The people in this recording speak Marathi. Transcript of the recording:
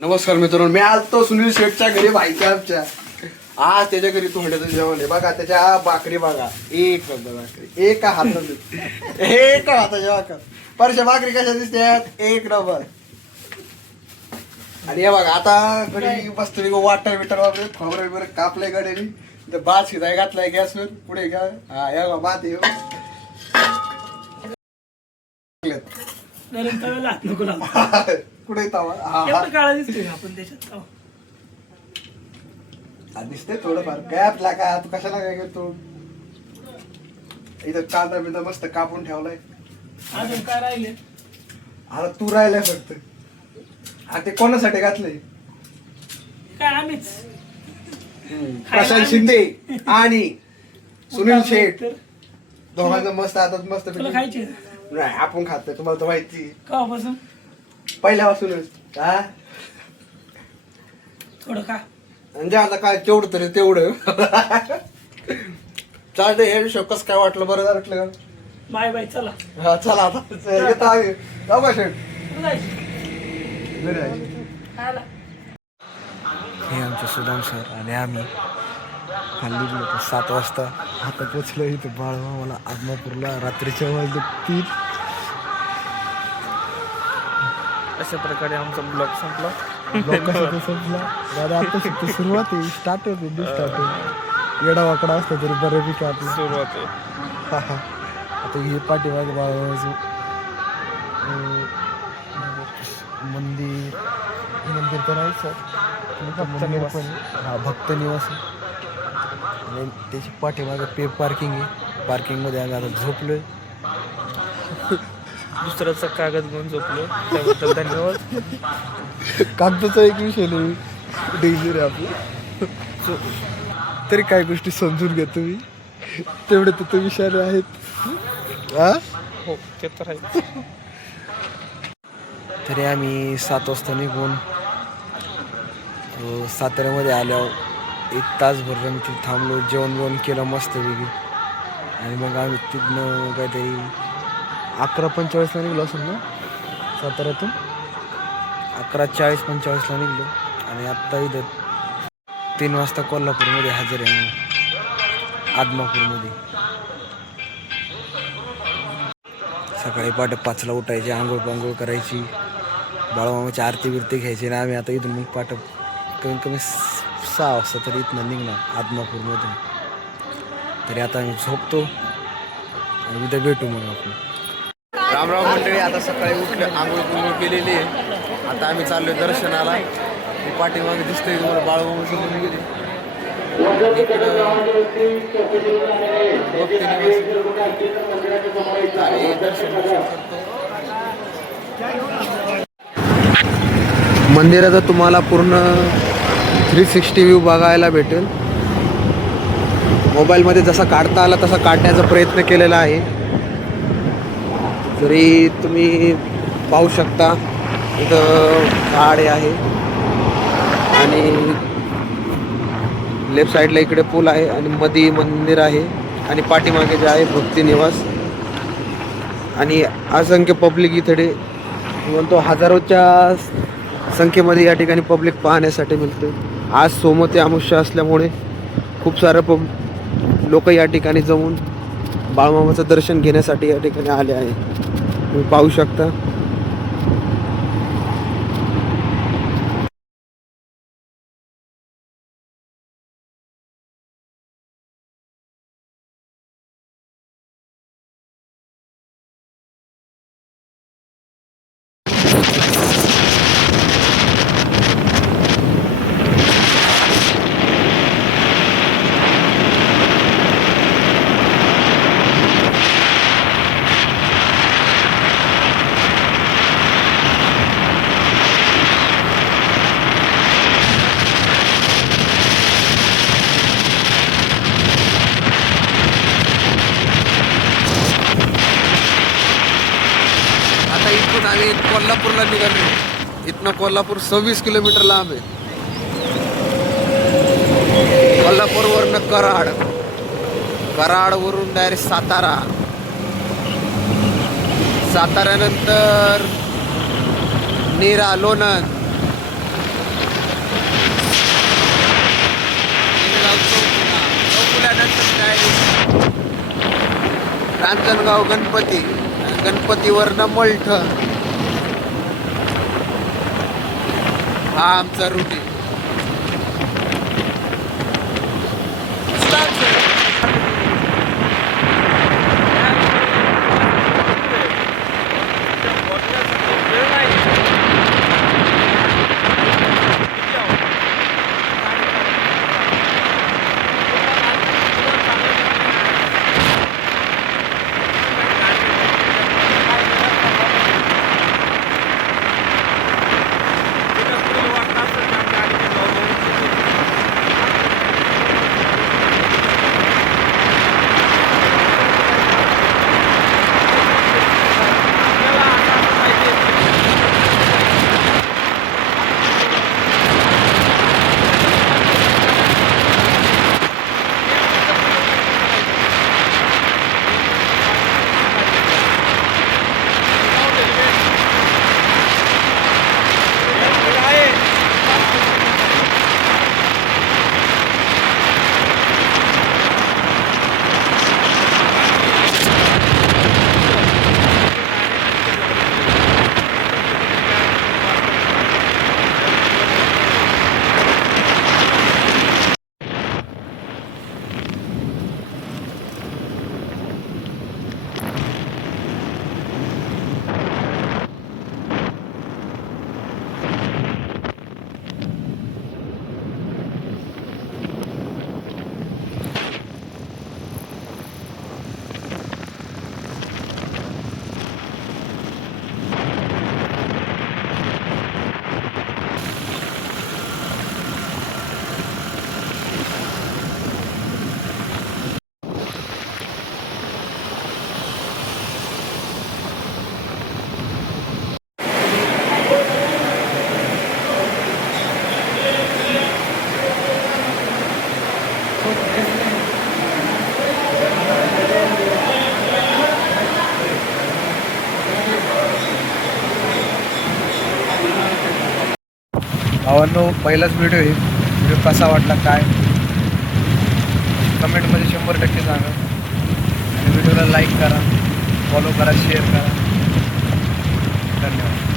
नमस्कार मित्रांनो, मी आलतो सुनील शेठच्या घरी बाईच्या आमच्या. आज त्याच्या घरी तोंडाचं जेवण आहे बघा. त्याच्या भाकरी बघा, एक नंबर भाकरी, एका हातात एका हाताच्या भाकर. परश्या भाकरी कशा दिसतात, एक नंबर. आणि हे बघा आता कडे मस्त वाटर बिटर वापरे खोबरं बिबर कापलंय कडेने, भात शिजाय घातलाय गॅसवर. पुढे घ्या, हा या भात येऊ कुठे काळा दिसतोय आपण त्याच्यात दिसतंय थोडंफार. काय आपला काय तू कशाला काय करतो. इथं कांदा बिंदा मस्त कापून ठेवलाय. अजून काय राहिले. आता तू राहिलाय फक्त. हा ते कोणासाठी घातलंय. काय आम्हीच प्रशांत शिंदे आणि सुनील शेठ दोघांचं मस्त हातात मस्त तुला खायचे नाही. आपण खातोय तुम्हाला तर माहिती कवापासून पहिल्यापासूनच. हा थोडं का म्हणजे आता काय तेवढं तरी तेवढं चालतं. हे विषय कसं काय वाटलं, बरं वाटलं का. बाय बाय चला. हा चला आता येतो आम्ही. जाऊ का शेठ. कुठं जायचं? घरी जायचं. खायला हे आमचे सुदाम सर आणि आम्ही खाल्ली गेलो 7 वाजता. आता पोचलो इथं बाळमामाला आदमापूरला रात्रीच्या वाजले 3. अशा प्रकारे आमचा ब्लॉग संपला. ब्लॉग कसा संपला दादा. आता फक्त सुरुवात आहे, स्टार्ट होते स्टार्ट आहे. येडा वाकडा असला तरी बऱ्यापैकी आपली सुरुवात आहे. आता हे पाठीमागे बाळमामाचं मंदिर तर नाही सर, भक्त निवास. हा भक्त निवास आहे. आणि त्याची पाठीमागे पे पार्किंग आहे. पार्किंगमध्ये आम्ही आता झोपलोय. दुसऱ्याचा कागद घेऊन झोपलो, त्याबद्दल धन्यवाद. कागदाचा एक विषय नाही, डेंजर आहे आपलं. तरी काही गोष्टी समजून घ्या तुम्ही, तेवढे तर विषय आहेत. हा हो ते तर आहे. तरी आम्ही 7 वाजता निघून साताऱ्यामध्ये आल्यावर 1 तासभर आम्ही थांबलो. जेवण केलं मस्त वेगळी. आणि मग आम्ही तिथनं काहीतरी 11:45 निघलो असेल ना साताऱ्यातून. 11:40-45 निघलो. आणि आत्ता इथं 3 वाजता कोल्हापूरमध्ये हजर आहे, आदमापूरमध्ये. सकाळी पहाटे 5ला उठायची, आंघोळ पांघोळ करायची, बाळमामाची आरती बिरती घ्यायची. आणि आम्ही आता इथून मग पहाटे कमीत कमी 6 वाजता तरी इथनं निघणार आदमापूरमधून. तरी आता आम्ही झोपतो आणि उद्या भेटू मग आपण. रामराव मंडळी, आता सकाळी उठलं, आंघोळ पांघोळ केलेली आहे. आता आम्ही चाललोय दर्शनाला. ही पाठीमागे दिसतंय तुम्हाला बाळमामाचं मंदिर आहे. आणि दर्शन करतो. मंदिराचा तुम्हाला पूर्ण 360 व्ह्यू बघायला भेटेल. मोबाईलमध्ये जसा काढता आला तसा काढण्याचा प्रयत्न केलेला आहे. तरी तुम्ही पाहू शकता इथं झाडे आहे आणि लेफ्ट साईडला इकडे पूल आहे आणि मध्ये मंदिर आहे आणि पाठीमागे जे आहे भक्ती निवास. आणि असंख्य पब्लिक इथे म्हणतो हजारोच्या संख्येमध्ये या ठिकाणी पब्लिक पाहण्यासाठी मिळते. आज सोमवती अमावस्या असल्यामुळे खूप सारं लोक या ठिकाणी जाऊन बाळमामाचं दर्शन घेण्यासाठी या ठिकाणी आले आहे. तुम्ही पाहू शकता. इथून आम्ही कोल्हापूरला निघालो. इथनं कोल्हापूर 26 किलोमीटर लांब आहे. कोल्हापूरवरनं कराडवरून डायरेक्ट सातारा, साताऱ्यानंतर नीरा, लोणंद, कांचनगाव गणपती, गणपतीवरनं मलठ, हा आमचा रुटीन. भावांनो, पहिलाच व्हिडिओ आहे. व्हिडिओ कसा वाटला काय कमेंटमध्ये 100% सांगा. आणि व्हिडिओला लाईक करा, फॉलो करा, शेअर करा. धन्यवाद.